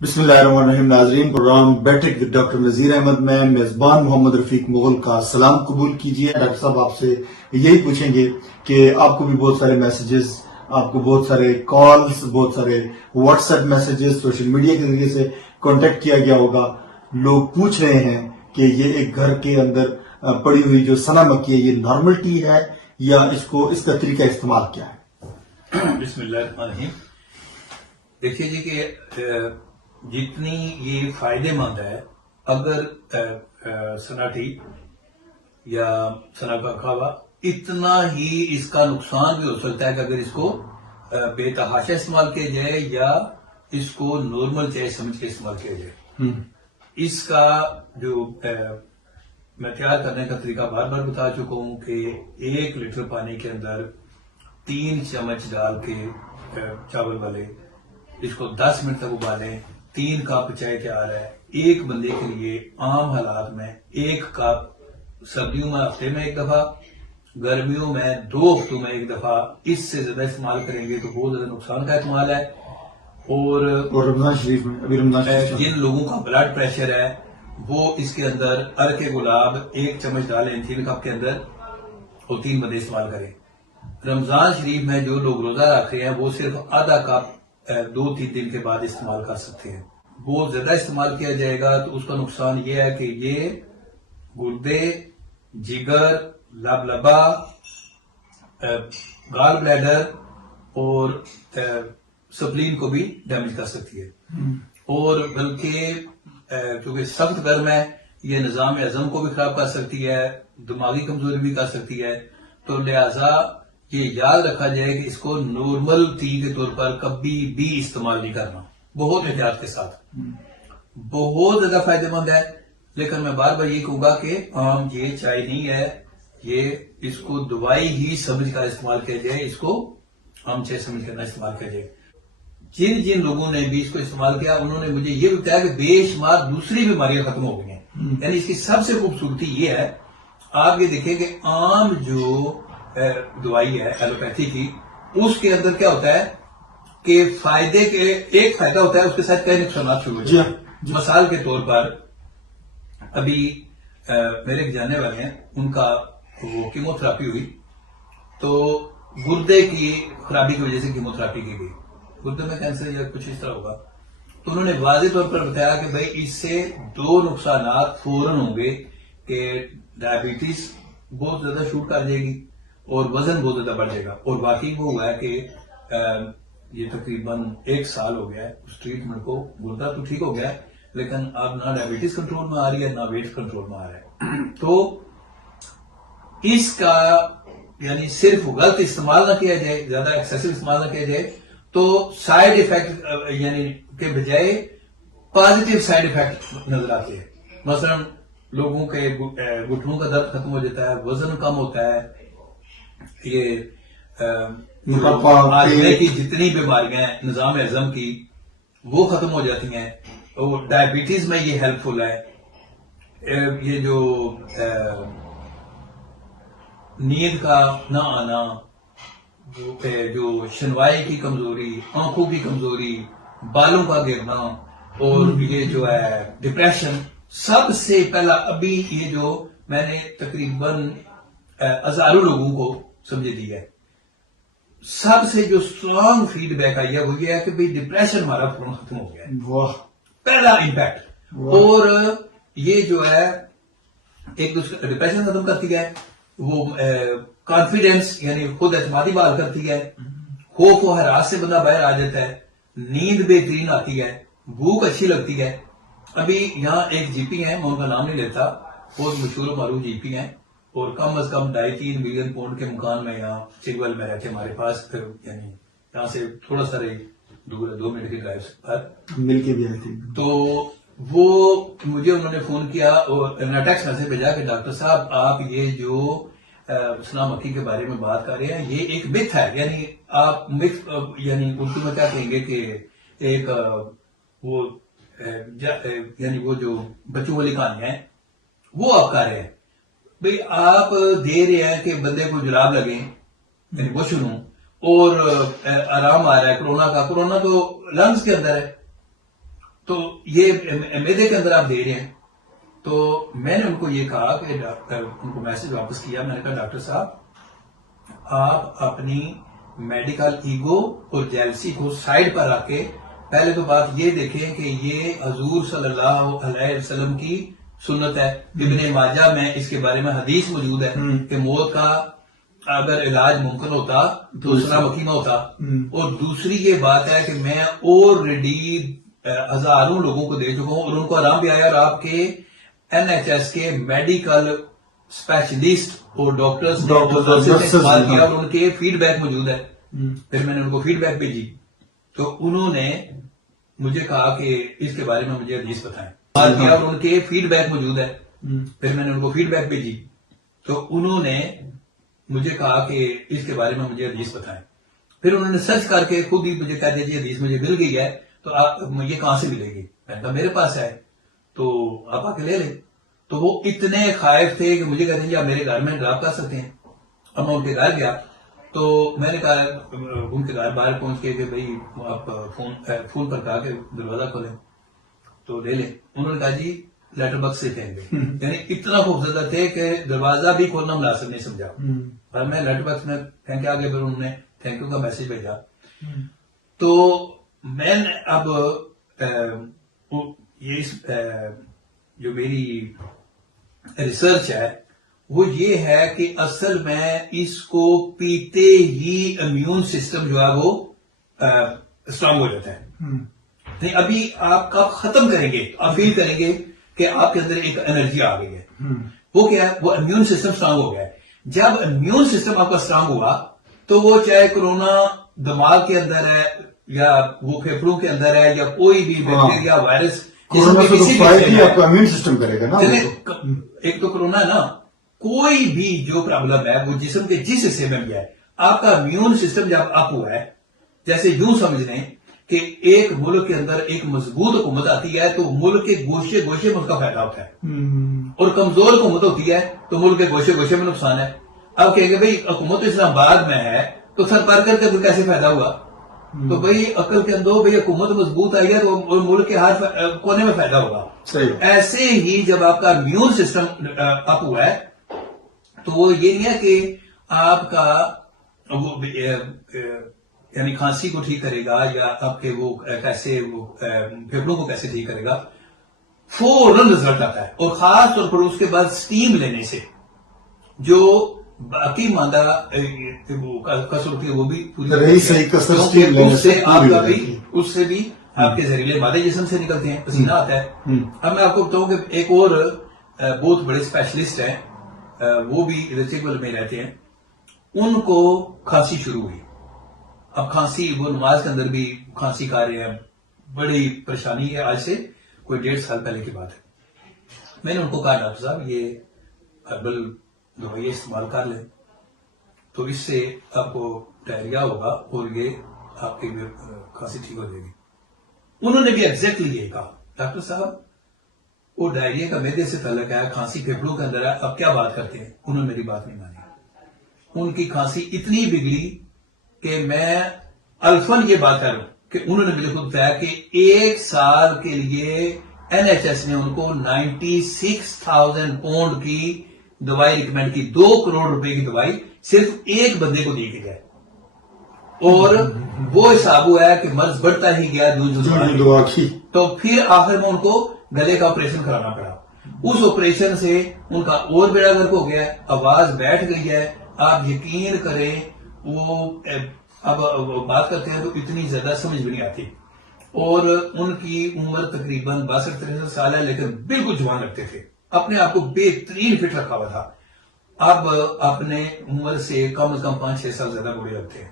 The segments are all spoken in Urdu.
بسم اللہ الرحمن الرحیم. ناظرین، پروگرام بیٹرک ود ڈاکٹر نذیر احمد میں میزبان محمد رفیق مغل کا سلام قبول کیجیے. ڈاکٹر صاحب آپ سے یہی پوچھیں گے کہ آپ کو بھی بہت سارے میسیجز، آپ کو بہت سارے کالز، بہت سارے what's app messages social media کے ذریعے سے کانٹیکٹ کیا گیا ہوگا. لوگ پوچھ رہے ہیں کہ یہ ایک گھر کے اندر پڑی ہوئی جو سنا مکی ہے یہ نارملٹی ہے یا اس کا طریقہ استعمال کیا ہے؟ بسم اللہ الرحمن الرحیم. دیکھیے جی کہ جتنی یہ فائدے مند ہے، اگر سناٹی یا سنا کا کھاوا، اتنا ہی اس کا نقصان بھی ہو سکتا ہے کہ اگر اس کو بے تحاشا استعمال کیا جائے یا اس کو نارمل چائے سمجھ کے استعمال کیا جائے. اس کا جو میں تیار کرنے کا طریقہ بار بار بتا چکا ہوں کہ 1 لیٹر پانی کے اندر 3 چمچ ڈال کے چاول والے اس کو 10 منٹ تک ابالیں. 3 کپ چائے تیار ہے. ایک بندے کے لیے عام حالات میں 1 کپ، سردیوں میں ہفتے میں 1 دفعہ، گرمیوں میں 2 ہفتوں میں 1 دفعہ. اس سے زیادہ استعمال کریں گے تو بہت زیادہ نقصان کا احتمال ہے. اور رمضان شریف میں ابھی رمضان شریف جن لوگوں کا بلڈ پریشر ہے وہ اس کے اندر عرق گلاب 1 چمچ ڈالیں 3 کپ کے اندر اور 3 بندے استعمال کریں. رمضان شریف میں جو لوگ روزہ رکھ رہے ہیں وہ صرف آدھا کپ 2-3 دن کے بعد استعمال کر سکتے ہیں. بہت زیادہ استعمال کیا جائے گا تو اس کا نقصان یہ ہے کہ یہ گردے، جگر، لبلبا، گال بلیڈر اور سپلین کو بھی ڈیمیج کر سکتی ہے. اور بلکہ چونکہ سخت گرم ہے یہ نظام ہضم کو بھی خراب کر سکتی ہے، دماغی کمزوری بھی کر سکتی ہے. تو لہذا یہ یاد رکھا جائے کہ اس کو نارمل ٹی کے طور پر کبھی بھی استعمال نہیں کرنا، بہت احتیاط کے ساتھ. بہت زیادہ فائدہ مند ہے، لیکن میں بار بار یہ کہوں گا کہ عام یہ چائے نہیں ہے، یہ اس کو دوائی ہی سمجھ کر استعمال کیا جائے، اس کو عام چائے سمجھ کر نہ استعمال کیا جائے. جن لوگوں نے بھی اس کو استعمال کیا انہوں نے مجھے یہ بتایا کہ بے شمار دوسری بیماریاں ختم ہو گئی ہیں. یعنی اس کی سب سے خوبصورتی یہ ہے، آپ یہ دیکھیں کہ عام جو دوائی ہے ایلوپیتھی کی، اس کے اندر کیا ہوتا ہے کہ فائدے کے ایک فائدہ ہوتا ہے، اس کے ساتھ کئی نقصانات شروع ہوتے ہیں. مثال کے طور پر ابھی میرے ایک جاننے والے ہیں، ان کا وہ کیمو تھراپی ہوئی تو گردے کی خرابی کی وجہ سے کیمو تھراپی کی گئی، گردے میں کینسر یا کچھ اس طرح ہوگا. تو انہوں نے واضح طور پر بتایا کہ بھائی اس سے 2 نقصانات فوراً ہوں گے کہ ڈائبٹیز بہت زیادہ شوٹ کر جائے گی اور وزن بہت زیادہ بڑھ جائے گا. اور واقعی وہ ہوا ہے کہ یہ تقریباً 1 سال ہو گیا ہے اس ٹریٹمنٹ کو. گردہ تو ٹھیک ہو گیا ہے لیکن اب نہ ڈائبٹیز کنٹرول میں آ رہی ہے نہ ویٹ کنٹرول میں آ رہا ہے. تو اس کا یعنی صرف غلط استعمال نہ کیا جائے، زیادہ ایکسیسو استعمال نہ کیا جائے تو سائیڈ ایفیکٹ یعنی کے بجائے پازیٹیو سائیڈ ایفیکٹ نظر آتے ہیں. مثلا لوگوں کے گھٹنوں کا درد ختم ہو جاتا ہے، وزن کم ہوتا ہے، یہ آدمی کی جتنی بیماریاں ہیں نظام ہضم کی وہ ختم ہو جاتی ہیں. اور ڈائبٹیز میں یہ ہیلپ فل ہے. یہ جو نیند کا نہ آنا، جو شنوائی کی کمزوری، آنکھوں کی کمزوری، بالوں کا گرنا اور یہ جو ہے ڈپریشن، سب سے پہلا ابھی یہ جو میں نے تقریباً ہزاروں لوگوں کو سمجھے دی ہے، سب سے جو اسٹرانگ فیڈ بیک آئی ہے وہ یہ ہے کہ بھئی ڈپریشن ہمارا فوراً ختم ہو گیا ہے. پہلا امپیکٹ. اور یہ جو ہے ایک دوسرے ڈپریشن ختم کرتی ہے، وہ کانفیڈنس یعنی خود اعتمادی بحال کرتی ہے، خوف و ہراس سے بندہ باہر آ جاتا ہے، نیند بہترین آتی ہے، بھوک اچھی لگتی ہے. ابھی یہاں ایک جی پی ہیں، میں ان کا نام نہیں لیتا، بہت مشہور و معروف جی پی ہیں اور کم از کم 2.5-3 ملین پاؤنڈ کے مکان میں یہاں چگول میں رہتے ہمارے پاس. یعنی یہاں سے تھوڑا سا دور ہے، 2 منٹ کی ڈرائیو پر مل کے بھی آئی تھی. تو وہ مجھے انہوں نے فون کیا اور ٹیکسٹ میسج بھیجا کہ ڈاکٹر صاحب آپ یہ جو سنا مکی کے بارے میں بات کر رہے ہیں یہ ایک متھ ہے. یعنی آپ متھ یعنی اردو میں کیا کہیں گے کہ ایک وہ یعنی وہ جو بچوں والی کہانیاں ہیں وہ آپ کر رہے ہیں. بھئی آپ دے رہے ہیں کہ بندے کو جراب لگیں یعنی وہ سنوں اور آرام آ رہا ہے. کرونا تو لنگز کے اندر ہے تو یہ معدے کے اندر آپ دے رہے ہیں. تو میں نے ان کو یہ کہا کہ ان کو میسج واپس کیا, میں نے کہا ڈاکٹر صاحب آپ اپنی میڈیکل ایگو اور جیلسی کو سائڈ پر رکھ کے پہلے تو بات یہ دیکھیں کہ یہ حضور صلی اللہ علیہ وسلم کی سنت ہے. ابن ماجہ میں اس کے بارے میں حدیث موجود ہے کہ موت کا اگر علاج ممکن ہوتا دوسرا وکیمہ ہوتا. اور دوسری یہ بات ہے کہ میں آلریڈی ہزاروں لوگوں کو دے چکا ہوں اور ان کو آرام بھی آیا, اور آپ کے NHS کے میڈیکل اسپیشلسٹ اور ڈاکٹرز نے استعمال کیا اور ان کے فیڈ بیک موجود ہے. پھر میں نے ان کو فیڈ بیک بھیجی تو انہوں نے مجھے کہا کہ اس کے بارے میں مجھے حدیث بتائیں, کیا اور ان کے فیڈ بیک موجود ہے. پھر میں نے ان کو فیڈ بیک بھیجی تو انہوں نے مجھے کہا کہ اس کے بارے میں مجھے حدیث بتائیں. پھر انہوں نے سرچ کر کے خود ہی مجھے کہہ دیا حدیث مجھے مل گئی ہے, تو یہ کہاں سے ملے گی؟ میں نے کہا میرے پاس ہے تو آپ آ کے لے لیں. تو وہ اتنے خائف تھے کہ مجھے کہتے ہیں جی آپ میرے گھر میں ڈراپ کر سکتے ہیں. اب میں ان کے گھر گیا تو میں نے کہا ان کے گھر باہر پہنچ کے کہ بھائی آپ فون پر کہا کہ دروازہ کھولیں تو لے لیں. انہوں نے کہا جی لیٹر باکس سے پھینک دیں. یعنی اتنا خوفزدہ تھے کہ دروازہ بھی کھولنا مناسب نہیں سمجھا. اور میں لیٹر باکس میں پھینک کے آگے پھر انہوں نے تھینک یو کا میسج بھیجا. تو میں نے اب یہ جو میری ریسرچ ہے وہ یہ ہے کہ اصل میں اس کو پیتے ہی امیون سسٹم جو ہے وہ اسٹرانگ ہو جاتا ہے. نہیں ابھی آپ کب ختم کریں گے آپ فیل کریں گے کہ آپ کے اندر ایک انرجی آ گئی ہے. وہ کیا ہے؟ وہ امیون سسٹم اسٹرانگ ہو گیا ہے. جب امیون سسٹم آپ کا اسٹرانگ ہوا تو وہ چاہے کرونا دماغ کے اندر ہے یا وہ پھیپھڑوں کے اندر ہے یا کوئی بھی بیکٹیریا وائرس آپ کا امیون سسٹم کرے گا نا. ایک تو کرونا ہے نا, کوئی بھی جو پرابلم ہے وہ جسم کے جس حصے میں بھی ہے آپ کا امیون سسٹم جب اپ ہوا ہے, جیسے یوں سمجھ لیں کہ ایک ملک کے اندر ایک مضبوط حکومت آتی ہے تو ملک کے گوشے گوشے میں اس کا فائدہ ہوتا ہے, اور کمزور حکومت ہوتی ہے تو ملک کے گوشے گوشے میں نقصان ہے. اب کہیں گے بھائی حکومت اسلام آباد میں ہے تو سر پر کر کے کیسے فائدہ ہوا؟ تو بھائی عقل کے اندر بھائی حکومت مضبوط آئی ہے تو ملک کے ہر کونے میں فائدہ ہوگا. ایسے ہی جب آپ کا امیون سسٹم اپ ہوا ہے تو وہ یہ نہیں ہے کہ آپ کا یعنی کھانسی کو ٹھیک کرے گا یا آپ کے وہ کیسے وہ پھیپھڑوں کو کیسے ٹھیک کرے گا, فوراً رزلٹ آتا ہے. اور خاص طور پر اس کے بعد سٹیم لینے سے جو باقی مادہ کسر ہوتی ہے وہ بھی پوری اس سے بھی آپ کے زہریلے مادے جسم سے نکلتے ہیں, پسینہ آتا ہے. اب میں آپ کو بتاؤں کہ ایک اور بہت بڑے اسپیشلسٹ ہیں, وہ بھی رچیبل میں رہتے ہیں, ان کو کھانسی شروع ہوئی. اب کھانسی وہ نماز کے اندر بھی کھانسی کھا رہے ہیں, بڑی پریشانی ہے. آج سے کوئی 1.5 سال پہلے کی بات ہے. میں نے ان کو کہا ڈاکٹر صاحب یہ ہربل دوائیں استعمال کر لیں تو اس سے آپ کو ڈائریا ہوگا اور یہ آپ کی کھانسی ٹھیک ہو جائے گی. انہوں نے بھی ایگزیکٹلی یہ کہا ڈاکٹر صاحب وہ ڈائریا کا معدے سے تعلق ہے, کھانسی پھیپھڑوں کے اندر ہے, آپ کیا بات کرتے ہیں؟ انہوں نے میری بات نہیں مانی. ان کی کھانسی اتنی بگڑی کہ میں الفن یہ بات کر رہا ہوں کہ انہوں نے مجھے خود بتایا کہ 1 سال کے لیے NHS نے ان کو 96,000 پاؤنڈ کی دوائی ریکمینڈ کی, 2 کروڑ روپے کی دوائی صرف ایک بندے کو دی گئی ہے. اور وہ حساب ہوا ہے کہ مرض بڑھتا ہی گیا دعا کی. تو پھر آخر میں ان کو گلے کا آپریشن کرانا پڑا. اس آپریشن سے ان کا اور بیڑا گرک ہو گیا, آواز بیٹھ گئی ہے. آپ یقین کریں وہ اب بات کرتے ہیں تو اتنی زیادہ سمجھ بھی نہیں آتی. اور ان کی عمر تقریباً 62-63 سال ہے, لیکن بالکل جوان رکھتے تھے, اپنے آپ کو بہترین فٹ رکھا ہوا تھا. اب اپنے عمر سے کم از کم 5-6 سال زیادہ بوڑھے لگتے ہیں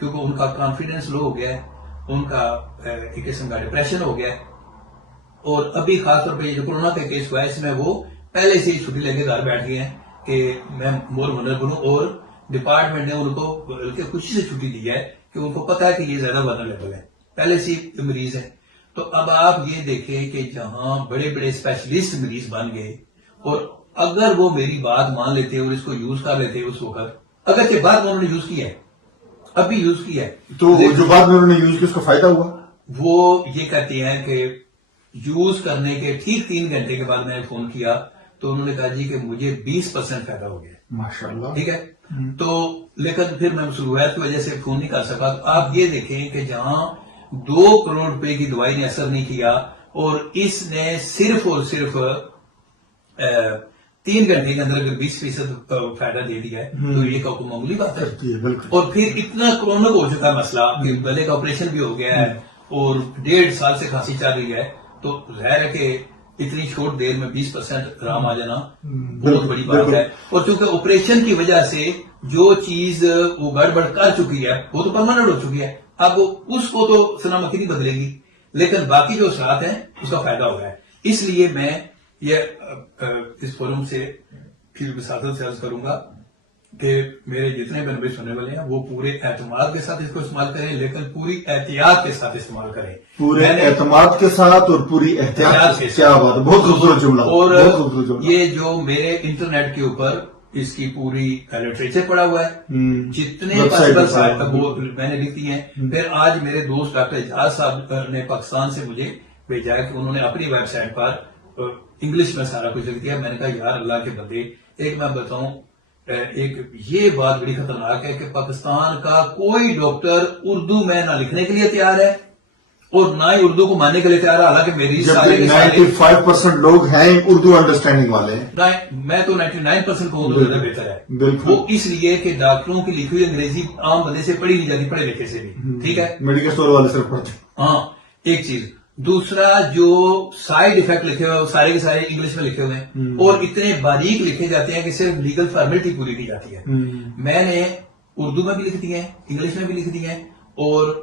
کیونکہ ان کا کانفیڈنس لو ہو گیا ہے, ان کا ایک قسم کا ڈپریشن ہو گیا ہے. اور ابھی خاص طور پہ یہ جو کورونا کا کیس ہوا ہے اس میں وہ پہلے سے ہی چھٹی لے کے گھر بیٹھ گئے ہیں کہ میں مور ونربل ہوں, اور ڈپارٹمنٹ نے ان کو بلکہ خوشی سے چھٹی دی ہے کہ ان کو پتا ہے کہ یہ زیادہ ونربل ہے, پہلے سے ہی مریض ہے. تو اب آپ یہ دیکھیں کہ جہاں بڑے بڑے اسپیشلسٹ مریض بن گئے, اور اگر وہ میری بات مان لیتے اور اس کو یوز کر لیتے اس وقت, اگرچہ بعد میں انہوں نے یوز کیا ہے, اب بھی یوز کیا ہے, تو جو بعد میں انہوں نے یوز کیا اس کا فائدہ ہوا. وہ یہ کہتے ہیں کہ یوز کرنے کے ٹھیک 3 گھنٹے کے بعد میں نے فون کیا تو انہوں نے کہا جی کہ مجھے 20% فائدہ ہو گیا. ماشاءاللہ. ٹھیک ہے. تو لیکن پھر میں مصروفیات کی وجہ سے فون نہیں کر سکا. تو آپ یہ دیکھیں کہ جہاں 2 کروڑ روپے کی دوائی نے اثر نہیں کیا اور اس نے صرف اور صرف 3 گھنٹے کے اندر اگر 20% فائدہ دے دیا ہے تو یہ کوئی معمولی بات ہے. اور پھر اتنا کرونک ہو چکا ہے مسئلہ کہ گلے کا آپریشن بھی ہو گیا ہے اور 1.5 سال سے کھانسی چل رہی ہے. تو ظاہر ہے کہ اتنی چھوٹ دیر میں 20% آرام آ جانا بہت بڑی بات ہے. اور چونکہ آپریشن کی وجہ سے جو چیز وہ گڑبڑ کر چکی ہے وہ تو پرماننٹ ہو چکی ہے. اب اس کو تو سنا مکی نہیں بدلے گی لیکن باقی جو اثرات ہیں اس کا فائدہ ہو رہا ہے. اس لیے میں یہ اس فورم سے پھر وساطت سے عرض کروں گا کہ میرے جتنے بھی نبی سننے والے ہیں وہ پورے اعتماد کے ساتھ اس کو استعمال کریں لیکن پوری احتیاط کے ساتھ استعمال کریں. پورے اعتماد کے ساتھ اور پوری احتیاط کے ساتھ. کیا بات ہے, بہت خوبصورت جملہ. اور یہ جو میرے انٹرنیٹ کے اوپر اس کی پوری لٹریچر پڑا ہوا ہے, جتنے پاسبل وہ میں نے لکھ دی ہیں. پھر آج میرے دوست ڈاکٹر اعجاز صاحب نے پاکستان سے مجھے بھیجا ہے کہ انہوں نے اپنی ویب سائٹ پر انگلش میں سارا کچھ لکھ دیا. میں نے کہا یار اللہ کے بندے, ایک میں بتاؤں, ایک یہ بات بڑی خطرناک ہے کہ پاکستان کا کوئی ڈاکٹر اردو میں نہ لکھنے کے لیے تیار ہے اور نہ ہی اردو کو ماننے کے لیے تیار ہے. حالانکہ میری 95% لوگ ہیں اردو انڈرسٹینڈنگ والے ہیں. میں تو 99% کو اردو زیادہ بہتر ہے. وہ اس لیے کہ ڈاکٹروں کی لکھی ہوئی انگریزی عام بندے سے پڑھی نہیں جاتی, پڑھے لکھے سے بھی. ٹھیک ہے, میڈیکل اسٹور والے صرف پڑھتے. ہاں ایک چیز. دوسرا جو سائیڈ افیکٹ لکھے ہوئے سارے کے سارے انگلش میں لکھے ہوئے ہیں اور اتنے باریک لکھے جاتے ہیں کہ صرف لیگل فارمیلٹی پوری کی جاتی ہے. میں نے اردو میں بھی لکھ دی ہیں, انگلش میں بھی لکھ دی ہیں. اور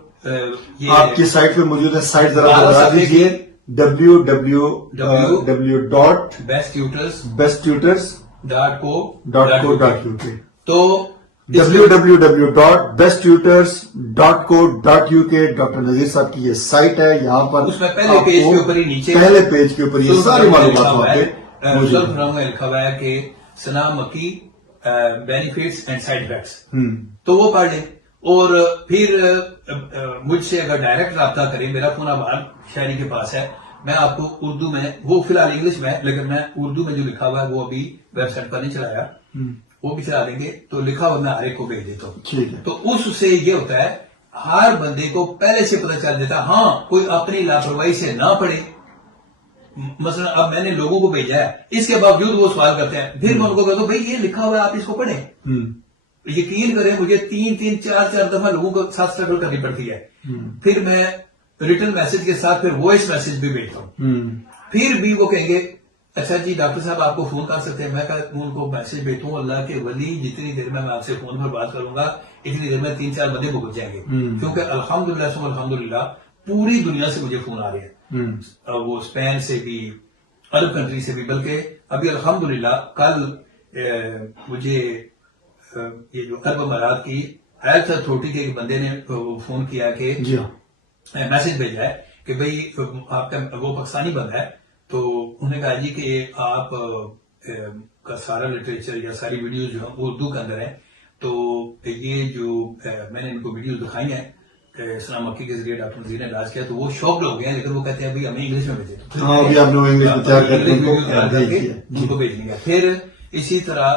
یہ آپ کی سائٹ پہ موجود ہے, سائٹ ذرا بتا دیجیے. www.besttutors.co.uk. تو www.besttutors.co.uk. ڈاکٹر نذیر صاحب کی یہ سائٹ ہے. یہاں پر اس میں پہلے پیج کے اوپر ہی نیچے پہلے پیج کے اوپر یہ ساری معلومات لکھا ہوا ہے کہ ثنا مکی بینیفٹس اینڈ سائڈ افیکٹس, تو وہ پڑھ لیں. اور پھر مجھ سے اگر ڈائریکٹ رابطہ کریں, میرا فون آباد شہری کے پاس ہے. میں آپ کو اردو میں, وہ فی الحال انگلش میں, لیکن میں اردو میں جو لکھا ہوا ہے وہ ابھی ویب سائٹ پر نہیں چلایا, وہ بھی چلا دیں گے. تو لکھا ہوا میں ہر ایک کو بھیج دیتا ہوں. تو اس سے یہ ہوتا ہے ہر بندے کو پہلے سے پتہ چل دیتا. ہاں کوئی اپنی لاپرواہی سے نہ پڑے. مثلا اب میں نے لوگوں کو بھیجا ہے, اس کے باوجود وہ سوال کرتے ہیں, پھر میں ان کو کہتا ہوں بھائی یہ لکھا ہوا ہے آپ اس کو پڑھیں. یقین کریں مجھے 3 4 دفعہ لوگوں کو ساتھ اسٹرگل کرنی پڑتی ہے. پھر میں ریٹن میسج کے ساتھ پھر وائس میسج بھی بھیجتا ہوں. پھر بھی وہ کہیں گے اچھا جی ڈاکٹر صاحب آپ کو فون کر سکتے ہیں. میں ان کو میسج بھیجتا ہوں, اللہ کے ولی جتنی دیر میں آپ سے فون پر بات کروں گا اتنی دیر میں 3 4 بندے پہنچ جائیں گے. کیونکہ الحمدللہ ثم الحمدللہ پوری دنیا سے مجھے فون آ رہے ہیں, وہ اسپین سے بھی, عرب کنٹری سے بھی. بلکہ ابھی الحمدللہ کل مجھے یہ جو عرب امارات کی ہیلتھ اتھارٹی کے ایک بندے نے فون کیا کہ میسج بھیجا ہے کہ بھئی آپ کا, وہ پاکستانی بندہ ہے, تو انہوں نے کہا جی کہ آپ کا سارا لٹریچر یا ساری ویڈیوز جو ہیں اردو کے اندر ہیں, تو یہ جو میں نے ان کو ویڈیوز دکھائی ہیں ثنا مکی کے ذریعے ڈاکٹر نذیر نے علاج کیا, تو وہ شوق ہو گئے ہیں, لیکن وہ کہتے ہیں ابھی ہمیں انگلش میں بھیجے, ان کو بھیج دیں گے. پھر اسی طرح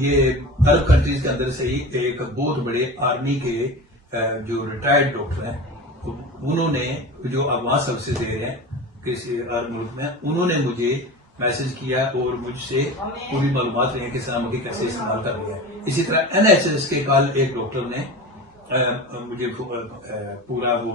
یہ عرب کنٹریز کے اندر سے ہی ایک بہت بڑے آرمی کے جو ریٹائرڈ ڈاکٹر ہیں, انہوں نے جو افغان سروسز دے رہے ہیں کسی عرب ملک میں, انہوں نے مجھے میسج کیا اور مجھ سے پوری معلومات رہی ہیں کہ ثنا مکی کیسے استعمال کر رہی ہے. اسی طرح NHS کے کل ایک ڈاکٹر نے مجھے پورا وہ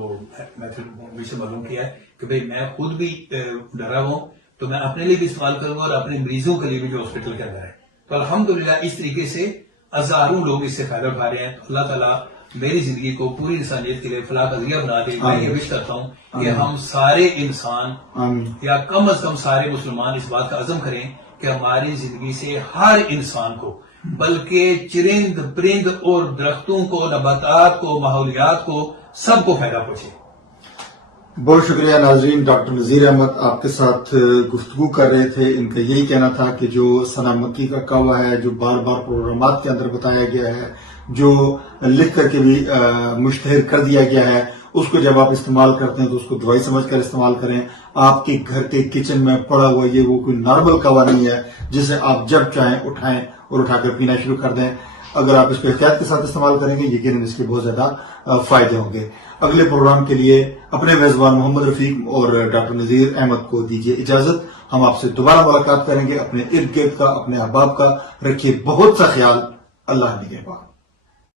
میتھڈ سے معلوم کیا ہے کہ بھئی میں خود بھی ڈرا ہوں, تو میں اپنے لیے بھی استعمال کروں گا اور اپنے مریضوں کے لیے بھی جو ہاسپٹل کے اندر ہے. تو الحمدللہ اس طریقے سے ہزاروں لوگ اس سے فائدہ اٹھا رہے ہیں. تو اللہ تعالیٰ میری زندگی کو پوری انسانیت کے لیے فلاح کا ذریعہ بنا دے. میں یہ وش کرتا ہوں کہ ہم سارے انسان یا کم از کم سارے مسلمان اس بات کا عزم کریں کہ ہماری زندگی سے ہر انسان کو, بلکہ چرند پرند اور درختوں کو, نباتات کو, ماحولیات کو, سب کو فائدہ پہنچے. بہت شکریہ ناظرین. ڈاکٹر نذیر احمد آپ کے ساتھ گفتگو کر رہے تھے. ان کا یہی کہنا تھا کہ جو ثنا مکی کا کہا ہے, جو بار بار پروگرامات کے اندر بتایا گیا ہے, جو لکھ کر کے بھی مشتہر کر دیا گیا ہے, اس کو جب آپ استعمال کرتے ہیں تو اس کو دوائی سمجھ کر استعمال کریں. آپ کے گھر کے کچن میں پڑا ہوا یہ وہ کوئی نارمل کوا نہیں ہے جسے آپ جب چاہیں اٹھائیں اور اٹھا کر پینا شروع کر دیں. اگر آپ اس کو احتیاط کے ساتھ استعمال کریں گے یقیناً اس کے بہت زیادہ فائدے ہوں گے. اگلے پروگرام کے لیے اپنے میزبان محمد رفیق اور ڈاکٹر نذیر احمد کو دیجیے اجازت. ہم آپ سے دوبارہ ملاقات کریں گے. اپنے ارد گرد کا اپنے احباب کا رکھیے بہت سا خیال. اللہ نگہبان.